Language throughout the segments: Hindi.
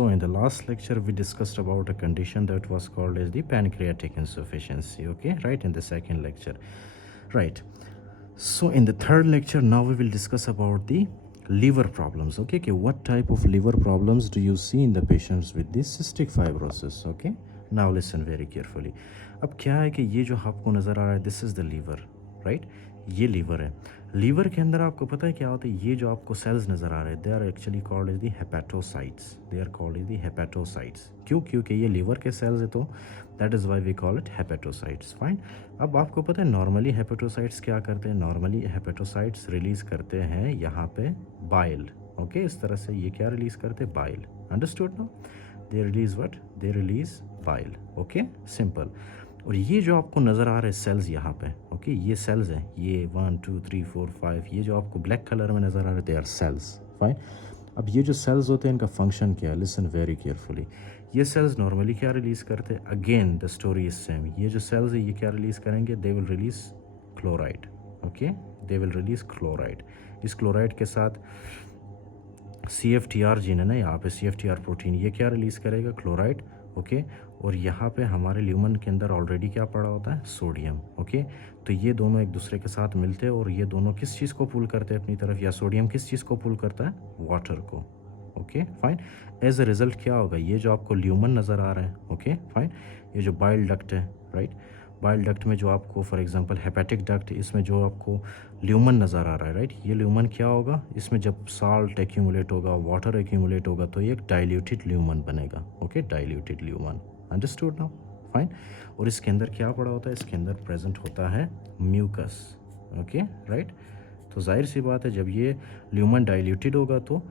So in the last lecture we discussed about a condition that was called as the pancreatic insufficiency, okay, right, in the second lecture, right. So in the third lecture now we will discuss about the liver problems, okay, what type of liver problems do you see in the patients with this cystic fibrosis, okay. Now listen very carefully. अब क्या है कि ये जो आपको नज़र आ रहा है this is the liver, right, ये लीवर है। लीवर के अंदर आपको पता है क्या होता है, ये जो आपको सेल्स नज़र आ रहे हैं they are actually called as the hepatocytes, they are called as the hepatocytes. क्यों? क्योंकि ये लीवर के सेल्स है तो that is why we call it hepatocytes, fine. अब आपको पता है नॉर्मली हेपेटोसाइट्स क्या करते हैं, नॉर्मली हेपेटोसाइट्स रिलीज़ करते हैं यहाँ पे बाइल, ओके, इस तरह से ये क्या रिलीज़ करते हैं, bile, understood no, they release what, they release bile, okay, simple. और ये जो आपको नज़र आ रहे हैं सेल्स यहाँ पे, ओके, ये सेल्स हैं, ये 1 2 3 4 5, ये जो आपको ब्लैक कलर में नज़र आ रहे हैं दे आर सेल्स, फाइन। अब ये जो सेल्स होते हैं इनका फंक्शन क्या है, लिसन वेरी केयरफुली। ये सेल्स नॉर्मली क्या रिलीज़ करते हैं, again the story is same. ये जो सेल्स है ये क्या रिलीज़ करेंगे, they will release chloride, okay, they will release chloride. इस क्लोराइड के साथ CFTR जीन है ना यहाँ पे, CFTR प्रोटीन, ये क्या रिलीज़ करेगा, क्लोराइड, ओके। और यहाँ पे हमारे ल्यूमन के अंदर ऑलरेडी क्या पड़ा होता है, सोडियम, ओके। तो ये दोनों एक दूसरे के साथ मिलते हैं और ये दोनों किस चीज़ को पुल करते हैं अपनी तरफ, या सोडियम किस चीज़ को पुल करता है, वाटर को, okay, fine. As a result क्या होगा, ये जो आपको ल्यूमन नज़र आ रहा है, ओके, फाइन, ये जो बाइल डक्ट है, राइट, बाइल डक्ट में जो आपको फॉर एग्जांपल हेपेटिक डक्ट, इसमें जो आपको ल्यूमन नज़र आ रहा है, राइट, ये ल्यूमन क्या होगा, इसमें जब साल्ट एक्यूमुलेट होगा, वाटर एक्यूमुलेट होगा तो ये एक डाइल्यूटेड ल्यूमन बनेगा, okay, diluted lumen, understood now, fine. और इसके अंदर क्या पड़ा होता है, इसके अंदर प्रेजेंट होता है म्यूकस, ओके, राइट। तो जाहिर सी बात है जब ये ल्यूमन डाइल्यूटेड होगा तो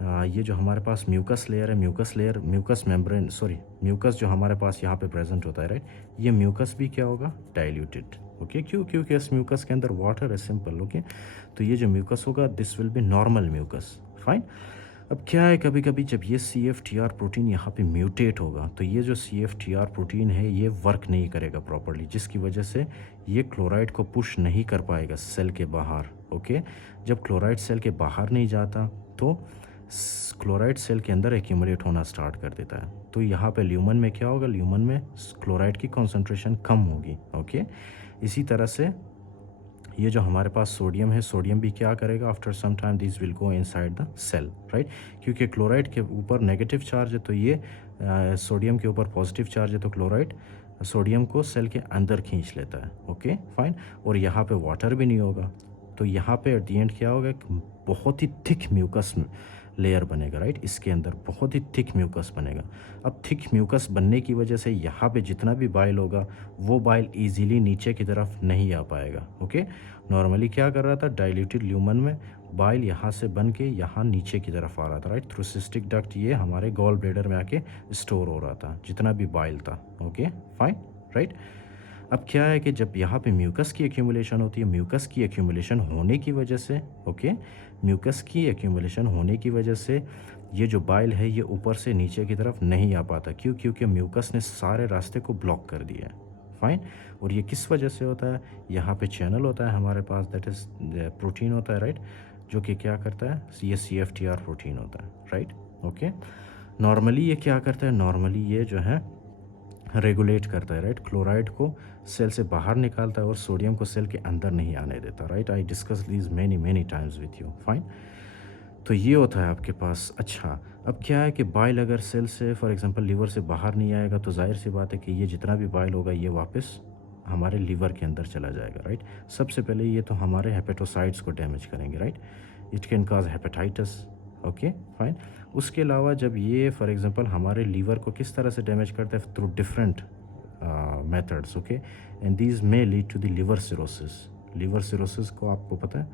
ये जो हमारे पास म्यूकस लेयर है, mucus layer, mucus membrane, sorry, mucus जो हमारे पास यहाँ पे प्रेजेंट होता है, राइट, ये म्यूकस भी क्या होगा, डाइल्यूटेड, ओके। क्यों? क्योंकि इस म्यूकस के अंदर वाटर है, सिंपल, ओके। तो ये जो म्यूकस होगा this will be normal mucus, fine. अब क्या है, कभी कभी जब ये CFTR प्रोटीन यहाँ पे म्यूटेट होगा तो ये जो CFTR प्रोटीन है ये वर्क नहीं करेगा प्रॉपर्ली, जिसकी वजह से ये क्लोराइड को पुश नहीं कर पाएगा सेल के बाहर, ओके। जब क्लोराइड सेल के बाहर नहीं जाता तो क्लोराइड सेल के अंदर एक्यूमुलेट होना स्टार्ट कर देता है। तो यहाँ पे ल्यूमन में क्या होगा, ल्यूमन में क्लोराइड की कॉन्सेंट्रेशन कम होगी, ओके। इसी तरह से ये जो हमारे पास सोडियम है, सोडियम भी क्या करेगा, after some time this will go inside the cell, right, क्योंकि क्लोराइड के ऊपर नेगेटिव चार्ज है तो ये सोडियम के ऊपर पॉजिटिव चार्ज है तो क्लोराइड सोडियम को सेल के अंदर खींच लेता है, ओके, फाइन। और यहाँ पे वाटर भी नहीं होगा तो यहाँ पे एट द एंड क्या होगा, बहुत ही थिक म्यूकस लेयर बनेगा, राइट, इसके अंदर बहुत ही थिक म्यूकस बनेगा। अब थिक म्यूकस बनने की वजह से यहाँ पे जितना भी बाइल होगा वो बाइल इजीली नीचे की तरफ नहीं आ पाएगा, ओके। नॉर्मली क्या कर रहा था, डाइल्यूटेड ल्यूमन में बाइल यहाँ से बन के यहाँ नीचे की तरफ आ रहा था, राइट, थ्रू सिस्टिक डक्ट ये हमारे गॉल ब्लैडर में आके स्टोर हो रहा था जितना भी बाइल था, ओके, फाइन, राइट। अब क्या है कि जब यहाँ पे म्यूकस की एक्यूमुलेशन होती है, म्यूकस की एक्यूमुलेशन होने की वजह से, ओके, म्यूकस की एक्यूमुलेशन होने की वजह से ये जो बाइल है ये ऊपर से नीचे की तरफ नहीं आ पाता। क्यों? क्योंकि म्यूकस ने सारे रास्ते को ब्लॉक कर दिया है, फाइन। और ये किस वजह से होता है, यहाँ पे चैनल होता है हमारे पास, दैट इज़ प्रोटीन होता है, राइट, जो कि क्या करता है, ये CFTR प्रोटीन होता है, राइट, ओके। नॉर्मली ये क्या करता है, नॉर्मली ये जो है रेगुलेट करता है, राइट, क्लोराइड को सेल से बाहर निकालता है और सोडियम को सेल के अंदर नहीं आने देता, right. I discuss these many times with you, fine. तो ये होता है आपके पास। अच्छा, अब क्या है कि बाइल अगर सेल से फॉर एग्जांपल लीवर से बाहर नहीं आएगा तो जाहिर सी बात है कि ये जितना भी बाइल होगा ये वापस हमारे लीवर के अंदर चला जाएगा, राइट। सबसे पहले ये तो हमारे हेपेटोसाइट्स को डैमेज करेंगे, right, it can cause hepatitis, okay, fine. उसके अलावा जब ये फॉर एग्जांपल हमारे लीवर को किस तरह से डैमेज करता है, through different methods, okay, and these may lead to the liver cirrhosis. Liver cirrhosis को आपको पता है,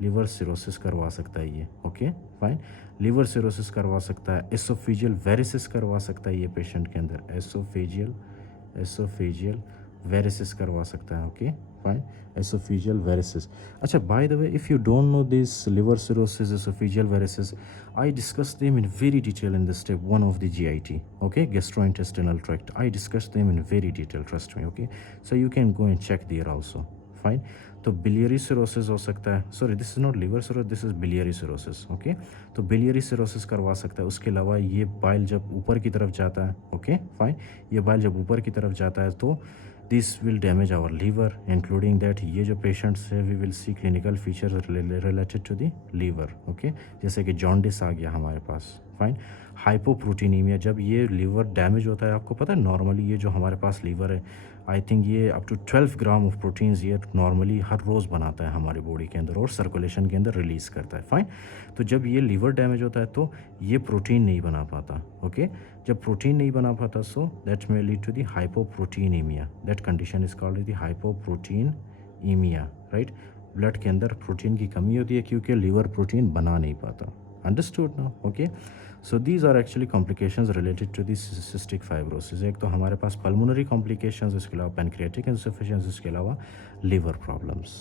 लिवर सिरोसिस करवा सकता है ये, ओके, फाइन। लिवर सिरोसिस करवा सकता है, एसोफेजियल वेरिसिस करवा सकता है ये पेशेंट के अंदर, एसोफेजियल वेरिसिस करवा सकता है, ओके, फाइन, esophageal varices. अच्छा, by the way, if you don't know this liver cirrhosis, esophageal varices, I discussed them in very detail in the step 1 of the GIT, okay, gastrointestinal tract. I discussed them in very detail, trust me, okay. So you can go and check there also, fine. तो बिलियरी सिरोसिस हो सकता है, sorry this is not liver cirrhosis, this is biliary cirrhosis, okay. तो बिलियरी सिरोसिस करवा सकता है। उसके अलावा ये बाइल जब ऊपर की तरफ जाता है, ओके फाइन, ये बाइल जब ऊपर की तरफ जाता है तो this will damage our liver, including that ये जो पेशेंट्स है we will see clinical features related to the liver, okay. जैसे कि जॉन्डिस आ गया हमारे पास, फाइन। हाइपोप्रोटीनीमिया, जब ये लीवर डैमेज होता है, आपको पता है नॉर्मली ये जो हमारे पास लीवर है, आई थिंक ये up to 12 gram of proteins ये नॉर्मली हर रोज़ बनाता है हमारे बॉडी के अंदर और सर्कुलेशन के अंदर रिलीज़ करता है, फाइन। तो जब ये लीवर डैमेज होता है तो ये प्रोटीन नहीं बना पाता, ओके। जब प्रोटीन नहीं बना पाता so that may lead to the hypoproteinemia, that condition is called the hypoproteinemia, right. Blood के अंदर प्रोटीन की कमी होती है क्योंकि लीवर प्रोटीन बना नहीं पाता। अंडरस्टूड ना, okay. So these are actually complications related to this cystic fibrosis. एक तो हमारे पास पल्मोनरी कॉम्प्लिकेशंस, इसके अलावा पैनक्रियाटिक इंसफिशियंसी, इसके अलावा लीवर प्रॉब्लम्स।